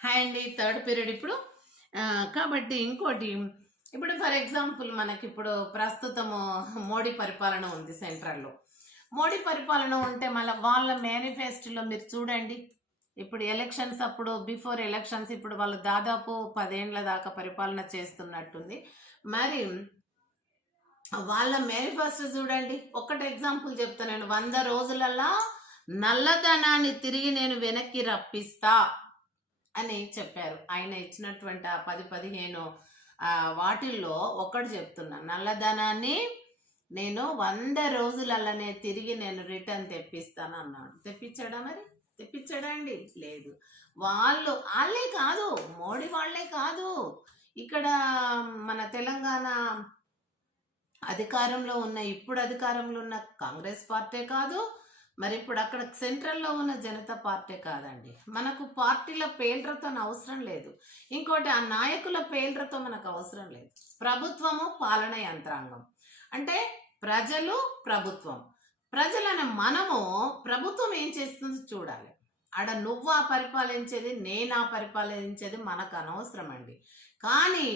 Hi అండి. Third period ఇప్పుడు. కాబట్టి ఇంకోటి, ఇప్పుడు ఫర్ ఎగ్జాంపుల్ మనకిప్పుడు ప్రస్తుతము మోడీ పరిపాలన ఉంది సెంట్రల్‌లో. మోడీ పరిపాలన ఉంటే మళ్ళా వాళ్ళ మేనిఫెస్టోలో మీరు చూడండి. ఇప్పుడు ఎలక్షన్స్ అప్పుడు బిఫోర్ ఎలక్షన్స్ ఇప్పుడు వాళ్ళు దాదాపు 10 ఏండ్ల దాకా పరిపాలన చేస్తున్నట్టుంది. మరి వాళ్ళ మేనిఫెస్టో చూడండి. ఒక్కటి ఎగ్జాంపుల్ చెప్తా నేను. 100 రోజులల్లా నల్లధనాన్ని తిరిగి నేను వెనక్కి రప్పిస్తా అని చెప్పారు. ఆయన ఇచ్చినటువంటి ఆ 10-15 వాటిల్లో ఒక్కటి చెప్తున్నా, నల్లధనాన్ని నేను 100 రోజులల్లనే తిరిగి నేను రిటర్న్ తెప్పిస్తాను అన్నాడు. తెప్పించాడా? మరి తెప్పించాడా అండి? లేదు. వాళ్ళే కాదు, మోడీ వాళ్ళే కాదు, ఇక్కడ మన తెలంగాణ అధికారంలో ఉన్న, ఇప్పుడు అధికారంలో ఉన్న కాంగ్రెస్ పార్టీ కాదు, మరి ఇప్పుడు అక్కడ సెంట్రల్లో ఉన్న జనతా పార్టీ కాదండి. మనకు పార్టీల పేర్లతో అవసరం లేదు. ఇంకోటి, ఆ నాయకుల పేర్లతో మనకు అవసరం లేదు. ప్రభుత్వము పాలన యంత్రాంగం అంటే ప్రజలు, ప్రభుత్వం. ప్రజలను మనము, ప్రభుత్వం ఏం చేస్తుందో చూడాలి. ఆడ నువ్వు ఆ పరిపాలించేది, నేను ఆ పరిపాలించేది మనకు అనవసరం అండి. కానీ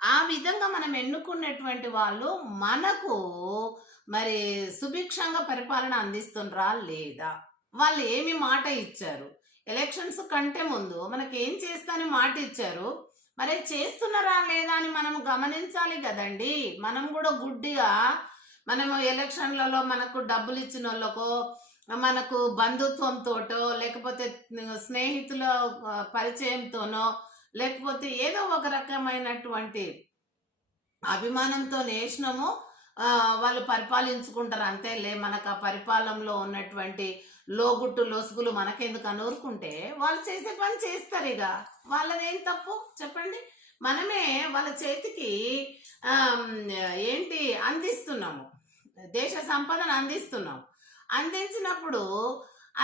ఆ విధంగా మనం ఎన్నుకున్నటువంటి వాళ్ళు మనకు మరి సుభిక్షంగా పరిపాలన అందిస్తుండ్రా లేదా? వాళ్ళు ఏమి మాట ఇచ్చారు? ఎలక్షన్స్ కంటే ముందు మనకి ఏం చేస్తానని మాట ఇచ్చారు, మరి చేస్తున్నారా లేదా అని మనం గమనించాలి కదండి. మనం కూడా గుడ్డిగా మనము ఎలక్షన్లలో మనకు డబ్బులు ఇచ్చిన వాళ్ళకో, మనకు బంధుత్వంతోటో, లేకపోతే స్నేహితుల పరిచయంతోనో, లేకపోతే ఏదో ఒక రకమైనటువంటి అభిమానంతో నేసినము వాళ్ళు పరిపాలించుకుంటారు అంతేలే. మనకు ఆ పరిపాలనలో ఉన్నటువంటి లోగుట్టు లొసుగులు మనకెందుకు అనూరుకుంటే వాళ్ళు చేసే పని చేస్తారు. ఇక వాళ్ళదేం తప్పు చెప్పండి? మనమే వాళ్ళ చేతికి ఏంటి అందిస్తున్నాము, దేశ సంపదను అందిస్తున్నాము. అందించినప్పుడు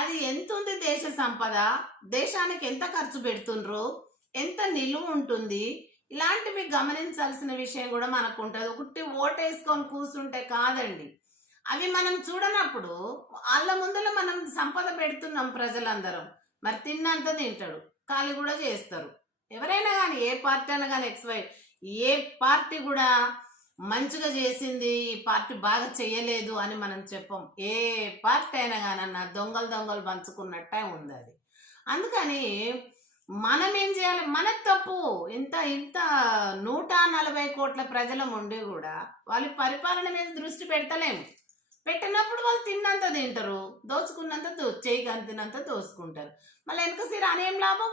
అది ఎంత ఉంది దేశ సంపద, దేశానికి ఎంత ఖర్చు పెడుతుండ్రు, ఎంత నిలువ ఉంటుంది, ఇలాంటివి గమనించాల్సిన విషయం కూడా మనకు ఉంటుంది. ఒకటి ఓటేసుకొని కూర్చుంటే కాదండి. అవి మనం చూడనప్పుడు వాళ్ళ ముందులో మనం సంపద పెడుతున్నాం ప్రజలందరం. మరి తిన్నంత తింటాడు, ఖాళీ కూడా చేస్తారు. ఎవరైనా కానీ, ఏ పార్టీ అయినా కానీ, ఏ పార్టీ కూడా మంచిగా చేసింది, ఈ పార్టీ బాగా చేయలేదు అని మనం చెప్పం. ఏ పార్టీ అయినా కానీ అన్న దొంగలు పంచుకున్నట్టే ఉంది అది. అందుకని మనం ఏం చేయాలి? మనకు తప్పు. ఇంత ఇంత 140 కోట్ల ప్రజలం ఉండి కూడా వాళ్ళ పరిపాలన మీద దృష్టి పెట్టలేము. పెట్టినప్పుడు వాళ్ళు తిన్నంత తింటారు, దోచుకున్నంత చేయికి అంతినంత దోచుకుంటారు. మళ్ళీ వెనక సిరానేం లాభం?